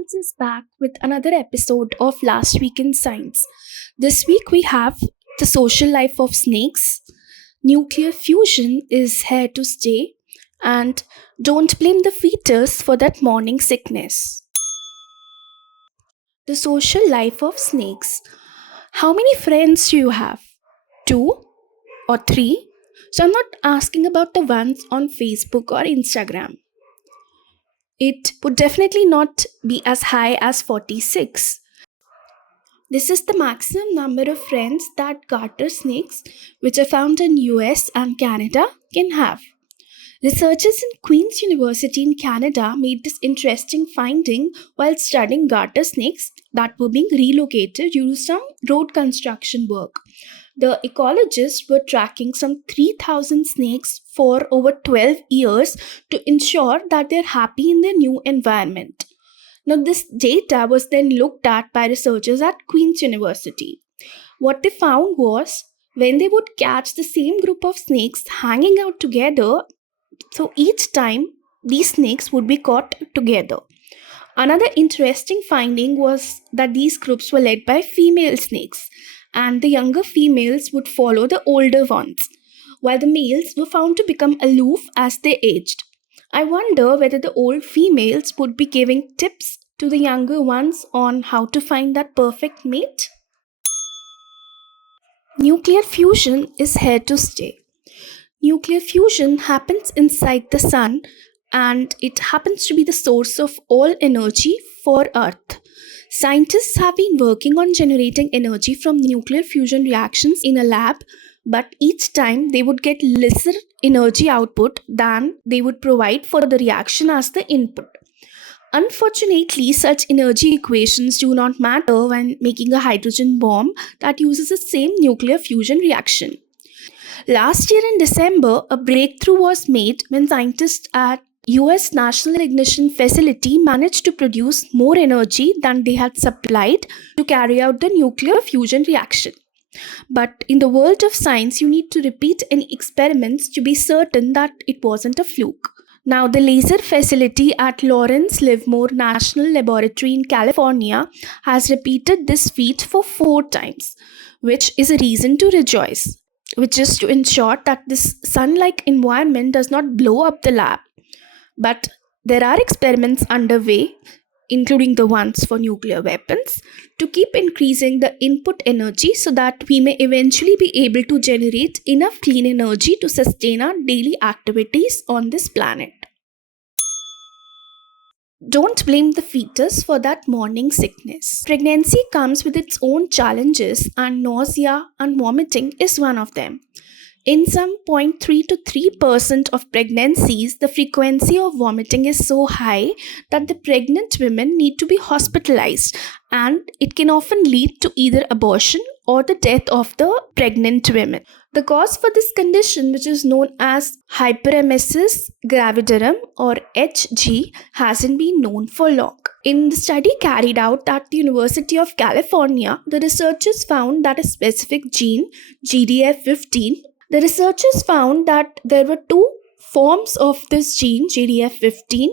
Bagels is back with another episode of Last Week in Science. This week we have the social life of snakes, nuclear fusion is here to stay, and don't blame the fetus for that morning sickness. The social life of snakes. How many friends do you have? Two or three? So I'm not asking about the ones on Facebook or Instagram. It would definitely not be as high as 46. This is the maximum number of friends that garter snakes, which are found in US and Canada, can have. Researchers in Queen's University in Canada made this interesting finding while studying garter snakes that were being relocated due to some road construction work. The ecologists were tracking some 3,000 snakes for over 12 years to ensure that they're happy in their new environment. Now, this data was then looked at by researchers at Queen's University. What they found was when they would catch the same group of snakes hanging out together, so each time these snakes would be caught together. Another interesting finding was that these groups were led by female snakes, and the younger females would follow the older ones, while the males were found to become aloof as they aged. I wonder whether the old females would be giving tips to the younger ones on how to find that perfect mate. Nuclear fusion is here to stay. Nuclear fusion happens inside the sun, and it happens to be the source of all energy for Earth. Scientists have been working on generating energy from nuclear fusion reactions in a lab, but each time they would get lesser energy output than they would provide for the reaction as the input. Unfortunately, such energy equations do not matter when making a hydrogen bomb that uses the same nuclear fusion reaction. Last year in December, a breakthrough was made when scientists at US National Ignition Facility managed to produce more energy than they had supplied to carry out the nuclear fusion reaction. But in the world of science, you need to repeat any experiments to be certain that it wasn't a fluke. Now, the laser facility at Lawrence Livermore National Laboratory in California has repeated this feat for 4 times, which is a reason to rejoice, which is to ensure that this sun-like environment does not blow up the lab. But there are experiments underway, including the ones for nuclear weapons, to keep increasing the input energy so that we may eventually be able to generate enough clean energy to sustain our daily activities on this planet. Don't blame the fetus for that morning sickness. Pregnancy comes with its own challenges, and nausea and vomiting is one of them. In some 0.3 to 3% of pregnancies, the frequency of vomiting is so high that the pregnant women need to be hospitalized, and it can often lead to either abortion or the death of the pregnant women. The cause for this condition, which is known as hyperemesis gravidarum or HG, hasn't been known for long. In the study carried out at the University of California, the researchers found that a specific gene, GDF15, the researchers found that there were 2 forms of this gene, GDF15.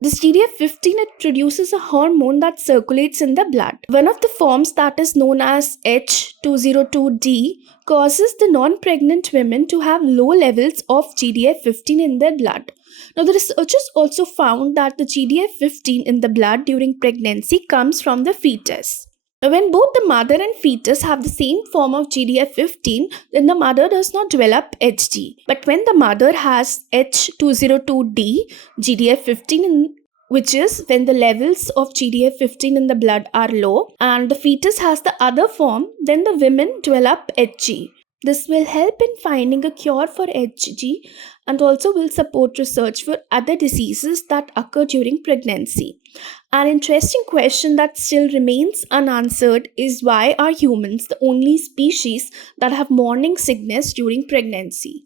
This GDF15, it produces a hormone that circulates in the blood. One of the forms, that is known as H202D, causes the non-pregnant women to have low levels of GDF15 in their blood. Now, the researchers also found that the GDF15 in the blood during pregnancy comes from the fetus. Now, when both the mother and fetus have the same form of GDF15, then the mother does not develop HG. But when the mother has H202D, GDF15, which is when the levels of GDF15 in the blood are low, and the fetus has the other form, then the women develop HG. This will help in finding a cure for HG and also will support research for other diseases that occur during pregnancy. An interesting question that still remains unanswered is, why are humans the only species that have morning sickness during pregnancy?